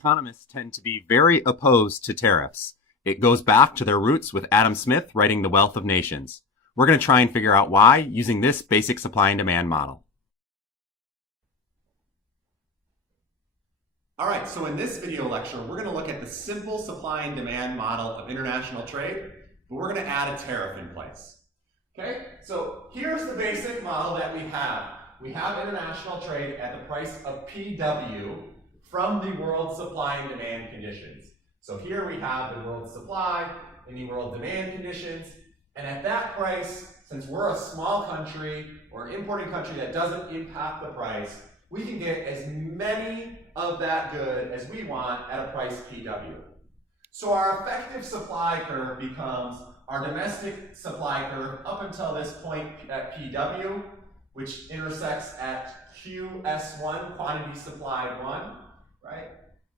economists tend to be very opposed to tariffs. It goes back to their roots with Adam Smith writing The Wealth of Nations. We're going to try and figure out why using this basic supply and demand model. All right, so in this video lecture, we're going to look at the simple supply and demand model of international trade, but we're going to add a tariff in place. Okay, so here's the basic model that we have. We have international trade at the price of PW from the world supply and demand conditions. So here we have the world supply and the world demand conditions, and at that price, since we're a small country or an importing country that doesn't impact the price, we can get as many of that good as we want at a price PW. So our effective supply curve becomes our domestic supply curve up until this point at PW, which intersects at QS1, quantity supplied 1, right?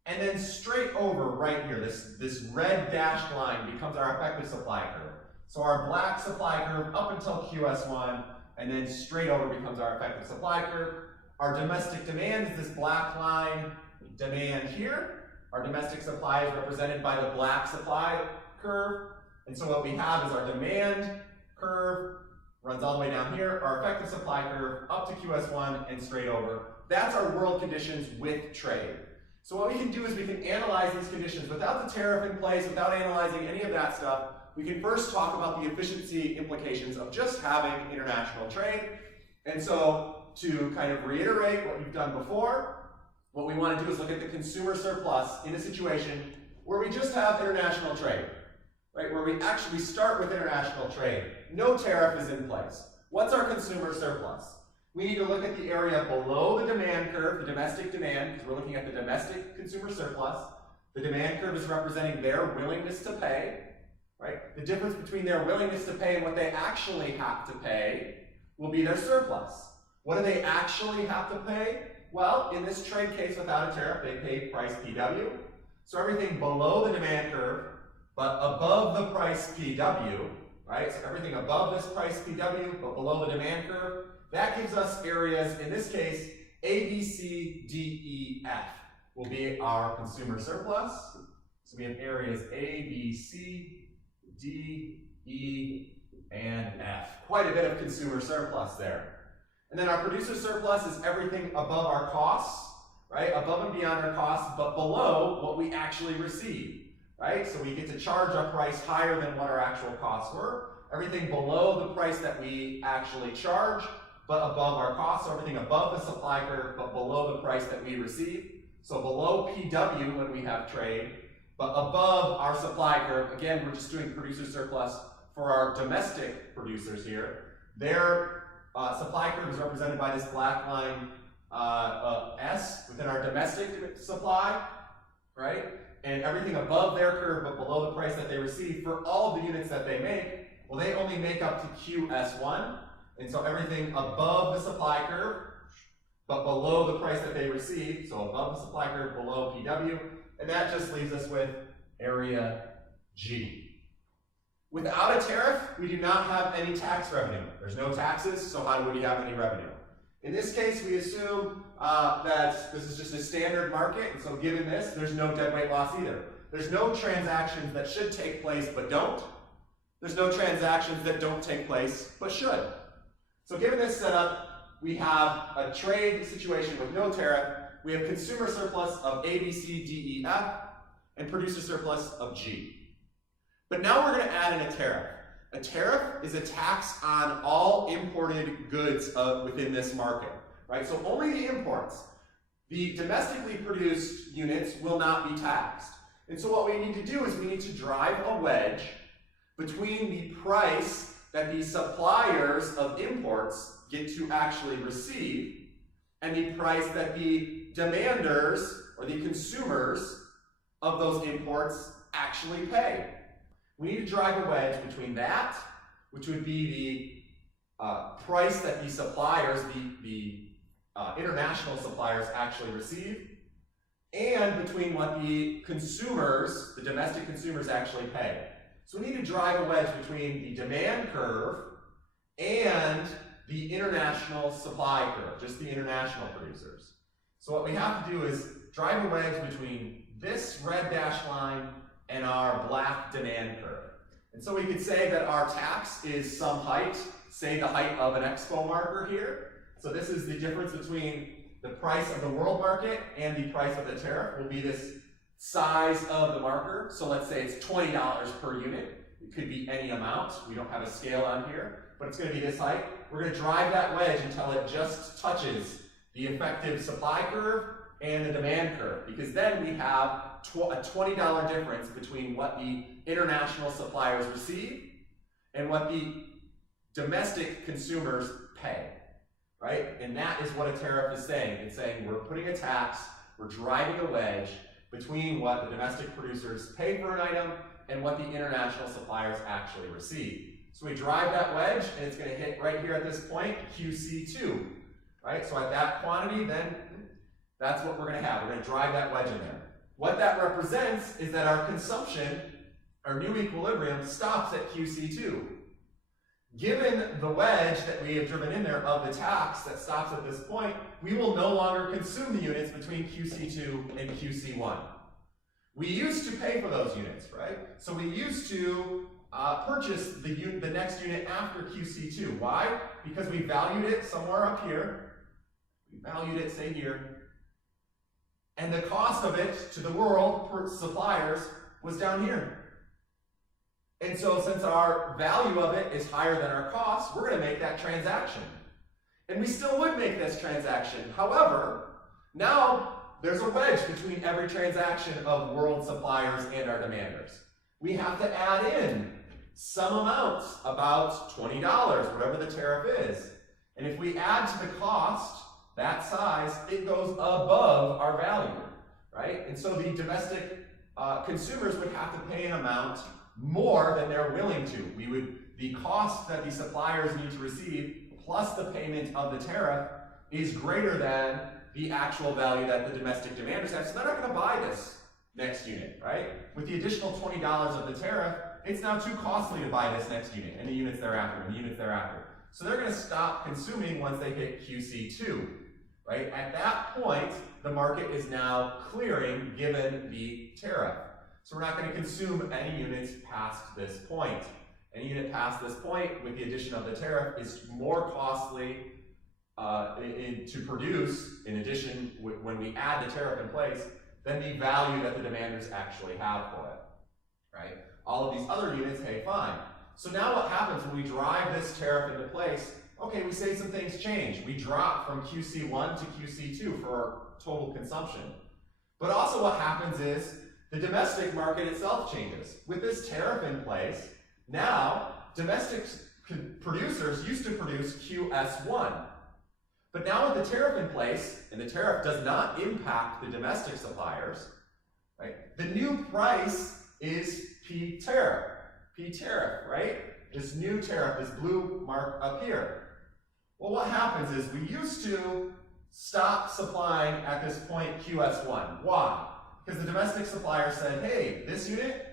And then straight over right here, this red dashed line becomes our effective supply curve. So our black supply curve up until QS1, and then straight over becomes our effective supply curve. Our domestic demand is this black line demand here. Our domestic supply is represented by the black supply curve. And so what we have is our demand curve runs all the way down here, our effective supply curve up to QS1 and straight over. That's our world conditions with trade. So what we can do is we can analyze these conditions without the tariff in place, without analyzing any of that stuff. We can first talk about the efficiency implications of just having international trade. And so to kind of reiterate what we've done before, what we want to do is look at the consumer surplus in a situation where we just have international trade, right? Where we actually start with international trade. No tariff is in place. What's our consumer surplus? We need to look at the area below the demand curve, the domestic demand, because we're looking at the domestic consumer surplus. The demand curve is representing their willingness to pay, right? The difference between their willingness to pay and what they actually have to pay will be their surplus. What do they actually have to pay? Well, in this trade case without a tariff, they pay price PW. So everything below the demand curve, but above the price PW, right? So everything above this price PW, but below the demand curve, that gives us areas, in this case, A, B, C, D, E, F will be our consumer surplus. So we have areas A, B, C, D, E, and F. Quite a bit of consumer surplus there. And then our producer surplus is everything above our costs, right? Above and beyond our costs, but below what we actually receive, right? So we get to charge a price higher than what our actual costs were. Everything below the price that we actually charge, but above our costs. So everything above the supply curve, but below the price that we receive. So below PW when we have trade, but above our supply curve. Again, we're just doing producer surplus for our domestic producers here. Their supply curve is represented by this black line S within our domestic supply, right? And everything above their curve but below the price that they receive for all of the units that they make, well, they only make up to QS1. And so everything above the supply curve but below the price that they receive, so above the supply curve, below PW, and that just leaves us with area G. Without a tariff, we do not have any tax revenue. There's no taxes, so how would we have any revenue? In this case, we assume that this is just a standard market, and so given this, there's no deadweight loss either. There's no transactions that should take place but don't. There's no transactions that don't take place but should. So given this setup, we have a trade situation with no tariff. We have consumer surplus of A, B, C, D, E, F, and producer surplus of G. But now we're going to add in a tariff. A tariff is a tax on all imported goods within this market, right? So only the imports. The domestically produced units will not be taxed. And so what we need to do is we need to drive a wedge between the price that the suppliers of imports get to actually receive and the price that the demanders or the consumers of those imports actually pay. We need to drive a wedge between that, which would be the price that the suppliers, the international suppliers actually receive, and between what the consumers, the domestic consumers actually pay. So we need to drive a wedge between the demand curve and the international supply curve, just the international producers. So what we have to do is drive a wedge between this red dashed line and our black demand curve. And so we could say that our tax is some height, say the height of an expo marker here. So this is the difference between the price of the world market and the price of the tariff will be this size of the marker. So let's say it's $20 per unit. It could be any amount. We don't have a scale on here, but it's going to be this height. We're going to drive that wedge until it just touches the effective supply curve and the demand curve, because then we have a $20 difference between what the international suppliers receive and what the domestic consumers pay, right? And that is what a tariff is saying. It's saying we're putting a tax, we're driving a wedge between what the domestic producers pay for an item and what the international suppliers actually receive. So we drive that wedge, and it's going to hit right here at this point, QC2, right? So at that quantity, then that's what we're going to have. We're going to drive that wedge in there. What that represents is that our consumption, our new equilibrium, stops at QC2. Given the wedge that we have driven in there of the tax that stops at this point, we will no longer consume the units between QC2 and QC1. We used to pay for those units, right? So we used to purchase the next unit after QC2. Why? Because we valued it somewhere up here. We valued it, say here. And the cost of it to the world suppliers was down here. And so since our value of it is higher than our cost, we're going to make that transaction. And we still would make this transaction. However, now there's a wedge between every transaction of world suppliers and our demanders. We have to add in some amount, about $20, whatever the tariff is. And if we add to the cost, that size, it goes above our value, right? And so the domestic consumers would have to pay an amount more than they're willing to. The cost that the suppliers need to receive plus the payment of the tariff is greater than the actual value that the domestic demanders have, so they're not going to buy this next unit, right? With the additional $20 of the tariff, it's now too costly to buy this next unit, and the units thereafter, and the units thereafter. So they're going to stop consuming once they hit QC2, right? At that point, the market is now clearing given the tariff. So we're not going to consume any units past this point. Any unit past this point, with the addition of the tariff, is more costly to produce, in addition, when we add the tariff in place, than the value that the demanders actually have for it, right? All of these other units, hey, fine. So now what happens when we drive this tariff into place? Okay, we say some things change. We drop from QC1 to QC2 for our total consumption. But also what happens is the domestic market itself changes. With this tariff in place, now domestic producers used to produce QS1. But now with the tariff in place, and the tariff does not impact the domestic suppliers, right? The new price is P tariff, right? This new tariff, this blue mark up here. Well, what happens is we used to stop supplying at this point QS1. Why? Because the domestic supplier said, hey, this unit,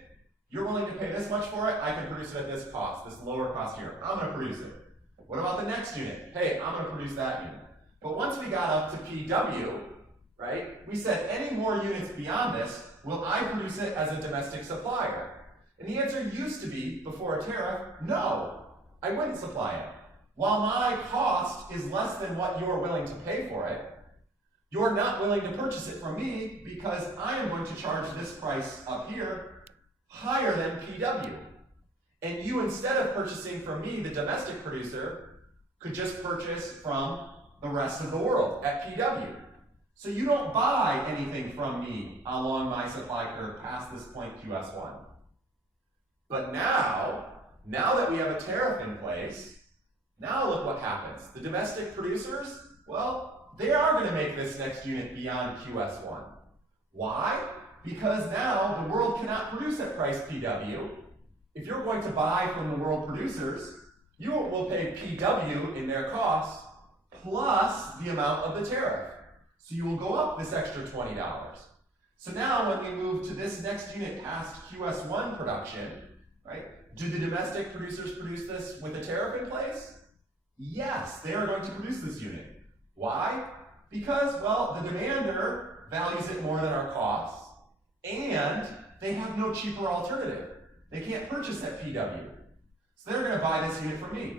you're willing to pay this much for it, I can produce it at this cost, this lower cost here. I'm going to produce it. What about the next unit? Hey, I'm going to produce that unit. But once we got up to PW, right, we said any more units beyond this, will I produce it as a domestic supplier? And the answer used to be, before a tariff, no, I wouldn't supply it. While my cost is less than what you're willing to pay for it, you're not willing to purchase it from me because I am going to charge this price up here higher than PW. And you, instead of purchasing from me, the domestic producer, could just purchase from the rest of the world at PW. So you don't buy anything from me along my supply curve past this point QS1. But now that we have a tariff in place, now look what happens. The domestic producers, well, they are going to make this next unit beyond QS1. Why? Because now the world cannot produce at price PW. If you're going to buy from the world producers, you will pay PW in their cost plus the amount of the tariff. So you will go up this extra $20. So now when we move to this next unit past QS1 production, right, do the domestic producers produce this with a tariff in place? Yes, they are going to produce this unit. Why? Because, well, the demander values it more than our costs, and they have no cheaper alternative. They can't purchase at PW. So they're going to buy this unit from me,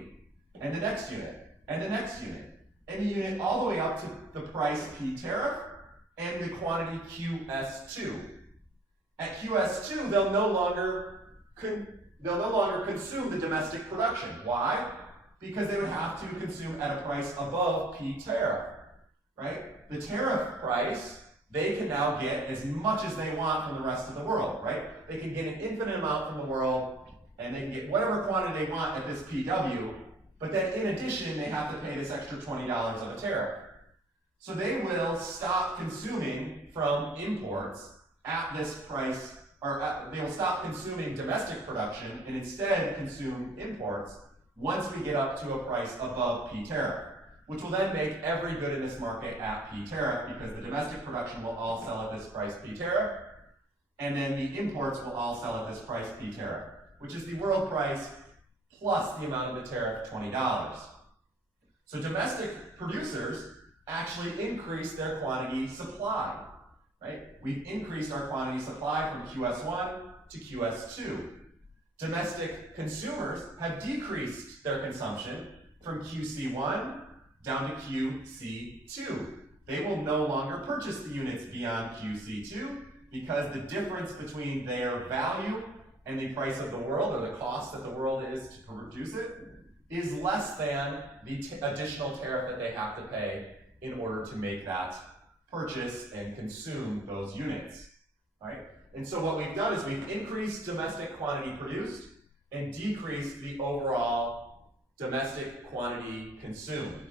and the next unit, and the next unit, and the unit all the way up to the price P tariff and the quantity QS2. At QS2, they'll no longer consume the domestic production. Why? Because they would have to consume at a price above P tariff, right? The tariff price, they can now get as much as they want from the rest of the world, right? They can get an infinite amount from the world, and they can get whatever quantity they want at this PW, but then in addition, they have to pay this extra $20 of a tariff. So they will stop consuming from imports at this price, or they will stop consuming domestic production and instead consume imports once we get up to a price above P tariff, which will then make every good in this market at P tariff because the domestic production will all sell at this price P tariff, and then the imports will all sell at this price P tariff, which is the world price plus the amount of the tariff, $20. So domestic producers actually increase their quantity supply, right? We've increased our quantity supply from QS1 to QS2. Domestic consumers have decreased their consumption from QC1 down to QC2. They will no longer purchase the units beyond QC2 because the difference between their value and the price of the world, or the cost that the world is to produce it, is less than the additional tariff that they have to pay in order to make that purchase and consume those units, right? And so what we've done is we've increased domestic quantity produced and decreased the overall domestic quantity consumed,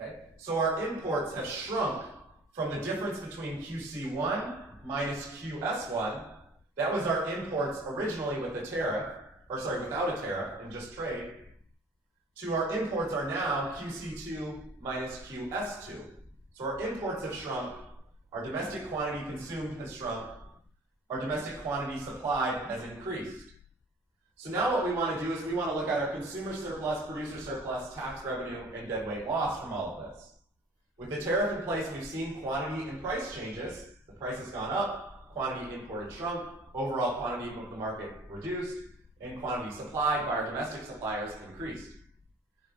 okay? So our imports have shrunk from the difference between QC1 minus QS1. That was our imports originally with a tariff, or sorry, without a tariff and just trade, to our imports are now QC2 minus QS2. So our imports have shrunk, our domestic quantity consumed has shrunk, our domestic quantity supplied has increased. So now what we want to do is we want to look at our consumer surplus, producer surplus, tax revenue, and deadweight loss from all of this. With the tariff in place, we've seen quantity and price changes. The price has gone up, quantity imported shrunk, overall quantity of the market reduced, and quantity supplied by our domestic suppliers increased.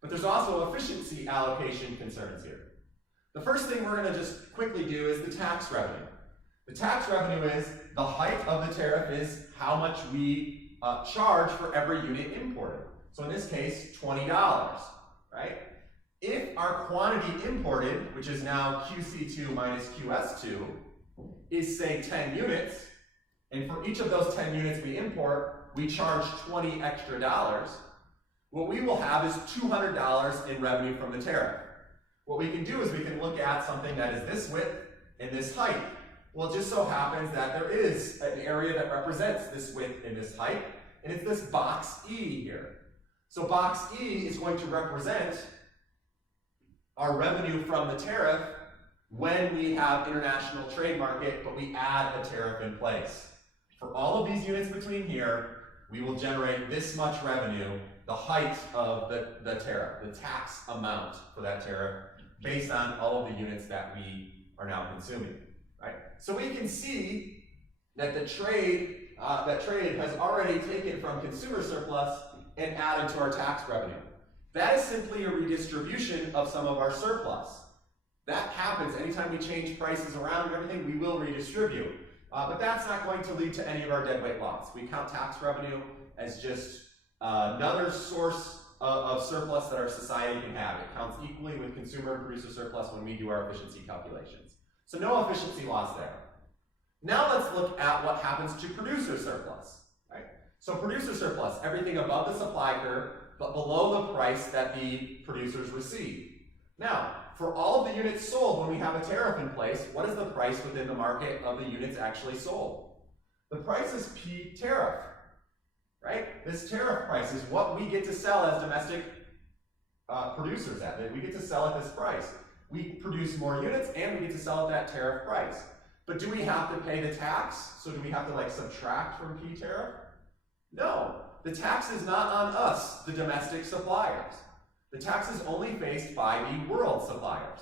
But there's also efficiency allocation concerns here. The first thing we're going to just quickly do is the tax revenue. The tax revenue is the height of the tariff is how much we charge for every unit imported. So in this case, $20, right? If our quantity imported, which is now QC2 minus QS2, is say 10 units, and for each of those 10 units we import, we charge $20 extra. What we will have is $200 in revenue from the tariff. What we can do is we can look at something that is this width and this height. Well, it just so happens that there is an area that represents this width and this height, and it's this box E here. So box E is going to represent our revenue from the tariff when we have international trade market, but we add a tariff in place. For all of these units between here, we will generate this much revenue, the height of the tariff, the tax amount for that tariff, based on all of the units that we are now consuming, right? So we can see that the trade has already taken from consumer surplus and added to our tax revenue. That is simply a redistribution of some of our surplus. That happens anytime we change prices around and everything, we will redistribute. But that's not going to lead to any of our deadweight loss. We count tax revenue as just another source of surplus that our society can have. It counts equally with consumer and producer surplus when we do our efficiency calculations. So no efficiency loss there. Now let's look at what happens to producer surplus, right? So producer surplus, everything above the supply curve, but below the price that the producers receive. Now, for all of the units sold when we have a tariff in place, what is the price within the market of the units actually sold? The price is P tariff, right? This tariff price is what we get to sell as domestic producers at. We get to sell at this price. We produce more units and we get to sell at that tariff price. But do we have to pay the tax? So do we have to like subtract from P tariff? No, the tax is not on us, the domestic suppliers. The tax is only faced by the world suppliers.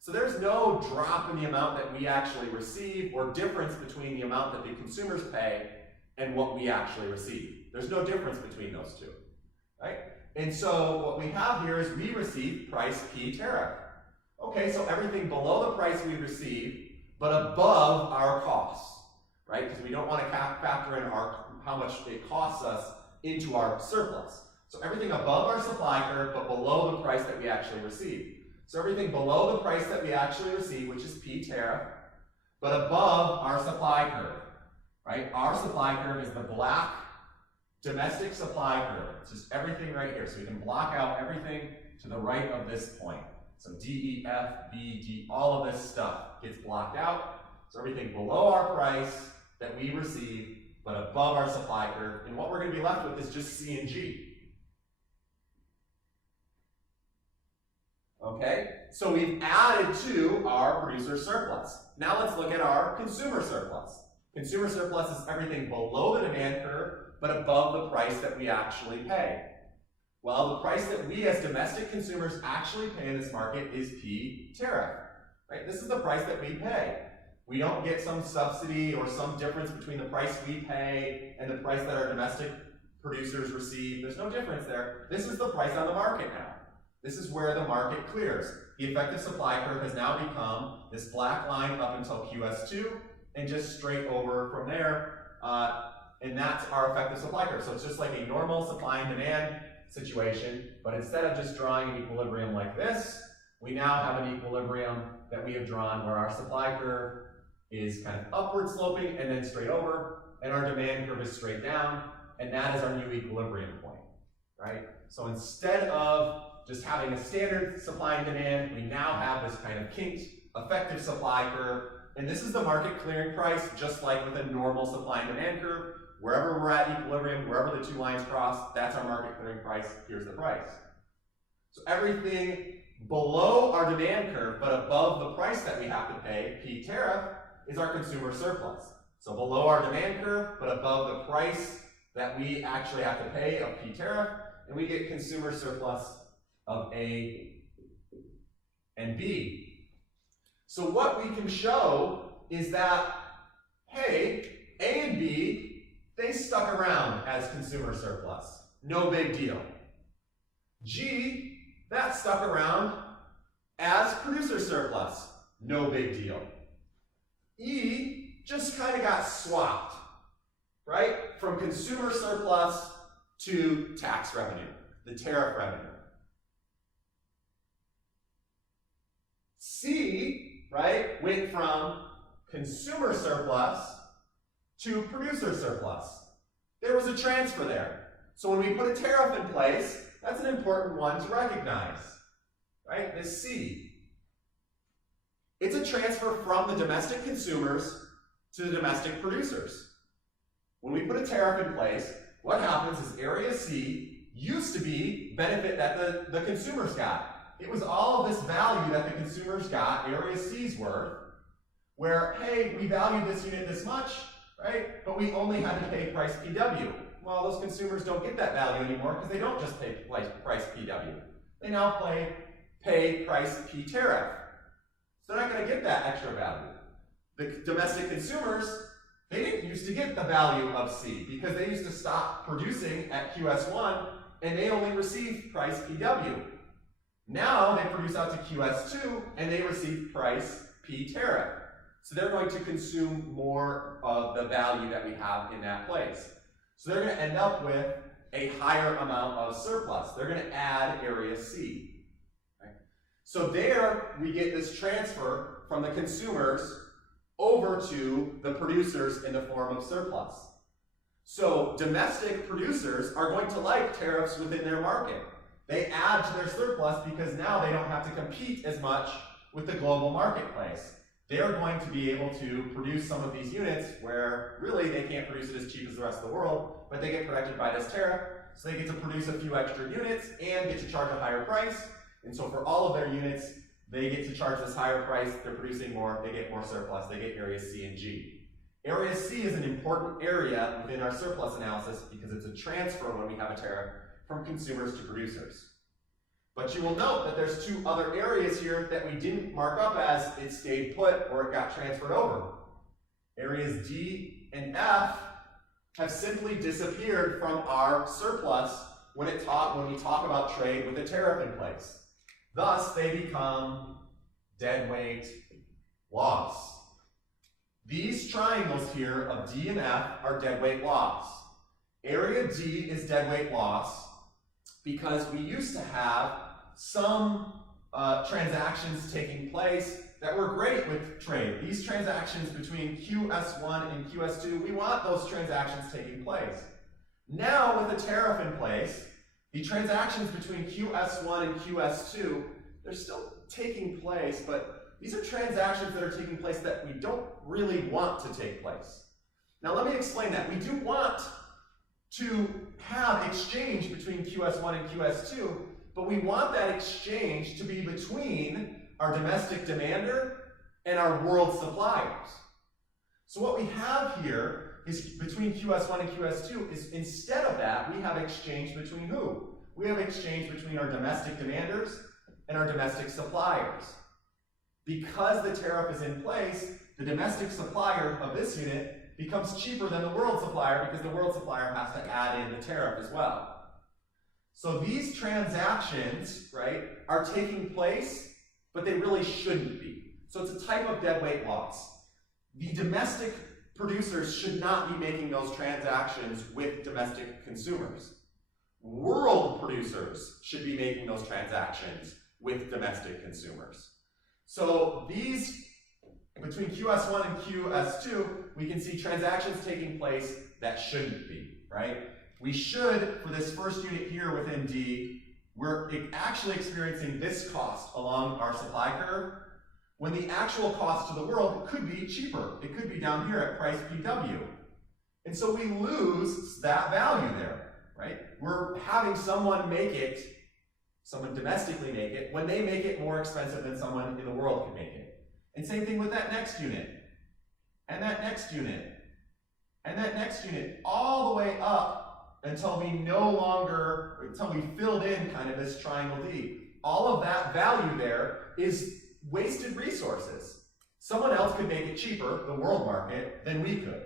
So there's no drop in the amount that we actually receive or difference between the amount that the consumers pay and what we actually receive. There's no difference between those two, right? And so what we have here is we receive price P tariff. Okay, so everything below the price we receive, but above our costs, right? Because we don't want to factor in how much it costs us into our surplus. So everything above our supply curve, but below the price that we actually receive. So everything below the price that we actually receive, which is P tariff, but above our supply curve, right? Our supply curve is the black domestic supply curve. It's just everything right here. So we can block out everything to the right of this point. So D, E, F, B, D, all of this stuff gets blocked out. So everything below our price that we receive, but above our supply curve. And what we're going to be left with is just C and G. Okay, so we've added to our producer surplus. Now let's look at our consumer surplus. Consumer surplus is everything below the demand curve, but above the price that we actually pay. Well, the price that we as domestic consumers actually pay in this market is P tariff, right? This is the price that we pay. We don't get some subsidy or some difference between the price we pay and the price that our domestic producers receive. There's no difference there. This is the price on the market now. This is where the market clears. The effective supply curve has now become this black line up until QS2 and just straight over from there, and that's our effective supply curve. So it's just like a normal supply and demand situation, but instead of just drawing an equilibrium like this, we now have an equilibrium that we have drawn where our supply curve is kind of upward sloping and then straight over, and our demand curve is straight down, and that is our new equilibrium point, right? So instead of just having a standard supply and demand, we now have this kind of kinked effective supply curve, and this is the market clearing price, just like with a normal supply and demand curve. Wherever we're at equilibrium, wherever the two lines cross, that's our market clearing price. Here's the price. So everything below our demand curve, but above the price that we have to pay, P tariff, is our consumer surplus. So below our demand curve, but above the price that we actually have to pay of P tariff, and we get consumer surplus of A and B. So what we can show is that, hey, A and B, they stuck around as consumer surplus. No big deal. G, that stuck around as producer surplus. No big deal. E just kind of got swapped, right? From consumer surplus to tax revenue, the tariff revenue. C, right, went from consumer surplus to producer surplus. There was a transfer there. So when we put a tariff in place, that's an important one to recognize, right? This C. It's a transfer from the domestic consumers to the domestic producers. When we put a tariff in place, what happens is area C used to be benefit that the consumers got. It was all of this value that the consumers got, area C's worth, where, hey, we valued this unit this much, right? But we only had to pay price PW. Well, those consumers don't get that value anymore because they don't just pay price PW. They now pay price P tariff. So they're not going to get that extra value. The domestic consumers, they didn't used to get the value of C because they used to stop producing at QS1 and they only received price PW. Now they produce out to QS2 and they receive price P tariff. So they're going to consume more of the value that we have in that place. So they're going to end up with a higher amount of surplus. They're going to add area C. Right? So there we get this transfer from the consumers over to the producers in the form of surplus. So domestic producers are going to like tariffs within their market. They add to their surplus because now they don't have to compete as much with the global marketplace. They're going to be able to produce some of these units where really they can't produce it as cheap as the rest of the world, but they get protected by this tariff, so they get to produce a few extra units and get to charge a higher price. And so for all of their units, they get to charge this higher price, they're producing more, they get more surplus, they get areas C and G. Area C is an important area within our surplus analysis because it's a transfer when we have a tariff from consumers to producers. But you will note that there's two other areas here that we didn't mark up as it stayed put or it got transferred over. Areas D and F have simply disappeared from our surplus when we talk about trade with a tariff in place. Thus, they become deadweight loss. These triangles here of D and F are deadweight loss. Area D is deadweight loss because we used to have some transactions taking place that were great with trade. These transactions between QS1 and QS2, we want those transactions taking place. Now, with a tariff in place, the transactions between QS1 and QS2, they're still taking place, but these are transactions that are taking place that we don't really want to take place. Now, let me explain that. We do want to have exchange between QS1 and QS2, but we want that exchange to be between our domestic demander and our world suppliers. So what we have here is between QS1 and QS2 is instead of that, we have exchange between who? We have exchange between our domestic demanders and our domestic suppliers. Because the tariff is in place, the domestic supplier of this unit becomes cheaper than the world supplier because the world supplier has to add in the tariff as well. So these transactions, right, are taking place, but they really shouldn't be. So it's a type of deadweight loss. The domestic producers should not be making those transactions with domestic consumers. World producers should be making those transactions with domestic consumers. So these, between QS1 and QS2, we can see transactions taking place that shouldn't be, right? We should, for this first unit here within D, we're actually experiencing this cost along our supply curve, when the actual cost to the world could be cheaper. It could be down here at price PW. And so we lose that value there, right? We're having someone make it, someone domestically make it, when they make it more expensive than someone in the world could make it. And same thing with that next unit, and that next unit, and that next unit, all the way up until we filled in kind of this triangle D. All of that value there is wasted resources. Someone else could make it cheaper, the world market, than we could.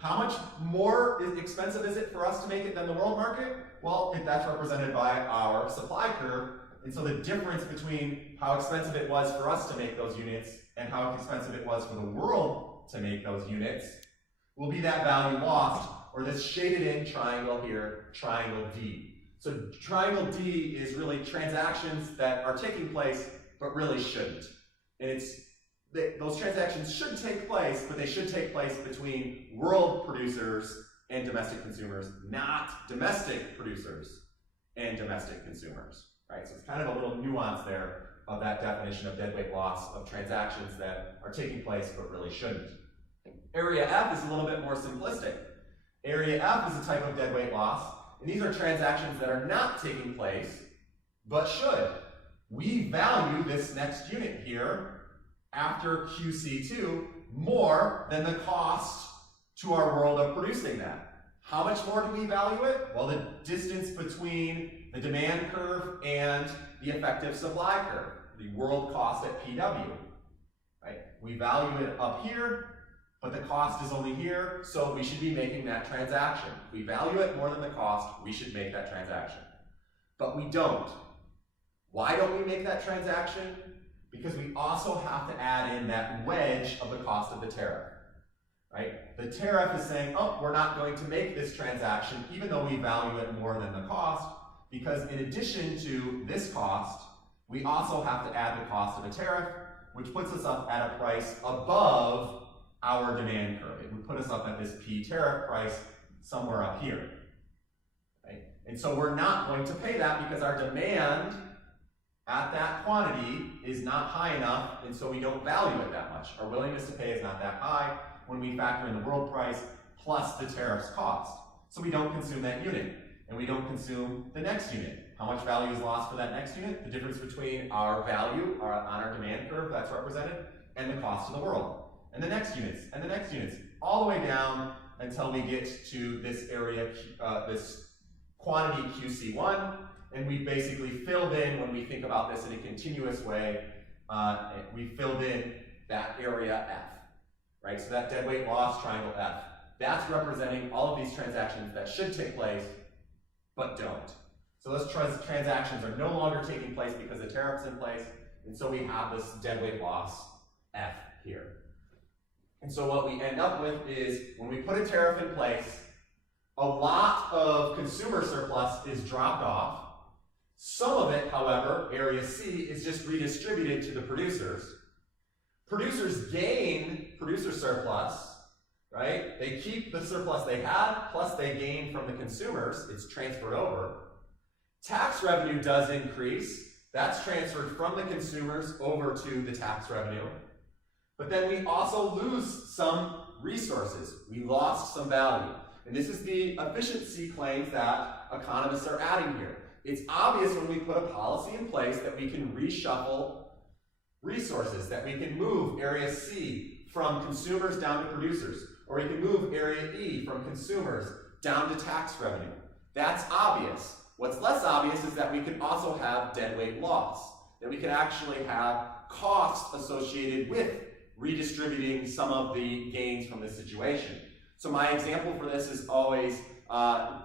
How much more expensive is it for us to make it than the world market? Well, that's represented by our supply curve. And so the difference between how expensive it was for us to make those units and how expensive it was for the world to make those units will be that value lost, or this shaded in triangle here, triangle D. So triangle D is really transactions that are taking place but really shouldn't. And those transactions should take place, but they should take place between world producers and domestic consumers, not domestic producers and domestic consumers, right? So it's kind of a little nuance there of that definition of deadweight loss of transactions that are taking place but really shouldn't. Area F is a little bit more simplistic. Area F is a type of deadweight loss, and these are transactions that are not taking place but should. We value this next unit here after QC2 more than the cost to our world of producing that. How much more do we value it? Well, the distance between the demand curve and the effective supply curve, the world cost at PW. Right? We value it up here, but the cost is only here, so we should be making that transaction. If we value it more than the cost, we should make that transaction. But we don't. Why don't we make that transaction? Because we also have to add in that wedge of the cost of the tariff. Right? The tariff is saying, oh, we're not going to make this transaction even though we value it more than the cost, because in addition to this cost, we also have to add the cost of a tariff, which puts us up at a price above our demand curve. It would put us up at this P tariff price somewhere up here. Right? And so we're not going to pay that because our demand at that quantity is not high enough, and so we don't value it that much. Our willingness to pay is not that high when we factor in the world price plus the tariff's cost. So we don't consume that unit, and we don't consume the next unit. How much value is lost for that next unit? The difference between our value on our demand curve, that's represented, and the cost to the world. And the next units, and the next units, all the way down until we get to this area, this quantity QC1, and we basically filled in, when we think about this in a continuous way, we filled in that area F, right? So that deadweight loss triangle F, that's representing all of these transactions that should take place, but don't. So those transactions are no longer taking place because the tariff's in place, and so we have this deadweight loss F here. And so what we end up with is, when we put a tariff in place, a lot of consumer surplus is dropped off. Some of it, however, area C, is just redistributed to the producers. Producers gain producer surplus, right? They keep the surplus they had, plus they gain from the consumers. It's transferred over. Tax revenue does increase. That's transferred from the consumers over to the tax revenue. But then we also lose some resources. We lost some value. And this is the efficiency claims that economists are adding here. It's obvious when we put a policy in place that we can reshuffle resources, that we can move area C from consumers down to producers, or we can move area E from consumers down to tax revenue. That's obvious. What's less obvious is that we can also have deadweight loss, that we can actually have costs associated with redistributing some of the gains from this situation. So my example for this is always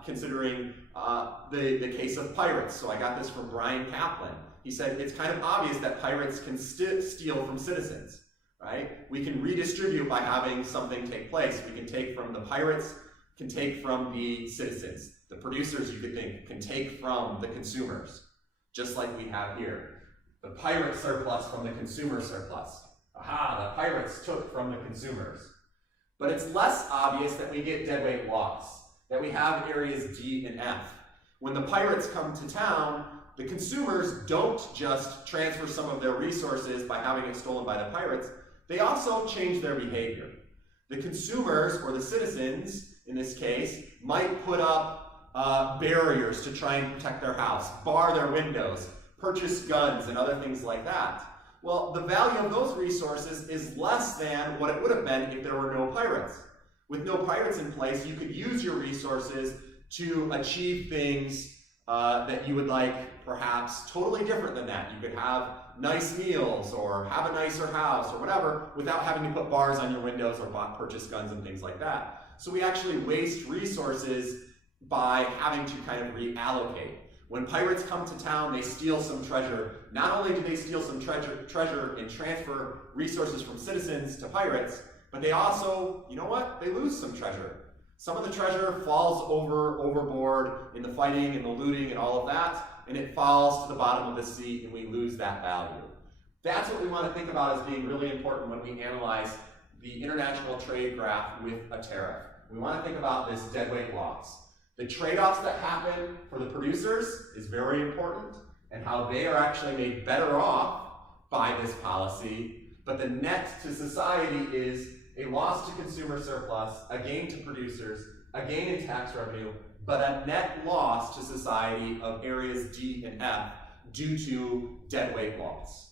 considering the case of pirates. So I got this from Brian Kaplan. He said it's kind of obvious that pirates can steal from citizens, right? We can redistribute by having something take place. We can take from the pirates, can take from the citizens. The producers, you could think, can take from the consumers, just like we have here. The pirate surplus from the consumer surplus. Aha, the pirates took from the consumers. But it's less obvious that we get deadweight loss, that we have areas D and F. When the pirates come to town, the consumers don't just transfer some of their resources by having it stolen by the pirates, they also change their behavior. The consumers, or the citizens in this case, might put up barriers to try and protect their house, bar their windows, purchase guns and other things like that. Well, the value of those resources is less than what it would have been if there were no pirates. With no pirates in place, you could use your resources to achieve things that you would like, perhaps totally different than that. You could have nice meals or have a nicer house or whatever without having to put bars on your windows or purchase guns and things like that. So we actually waste resources by having to kind of reallocate. When pirates come to town, they steal some treasure. Not only do they steal some treasure and transfer resources from citizens to pirates, but they also, you know what? They lose some treasure. Some of the treasure falls overboard in the fighting and the looting and all of that, and it falls to the bottom of the sea and we lose that value. That's what we want to think about as being really important when we analyze the international trade graph with a tariff. We want to think about this deadweight loss. The trade-offs that happen for the producers is very important, and how they are actually made better off by this policy, but the net to society is a loss to consumer surplus, a gain to producers, a gain in tax revenue, but a net loss to society of areas D and F due to deadweight loss.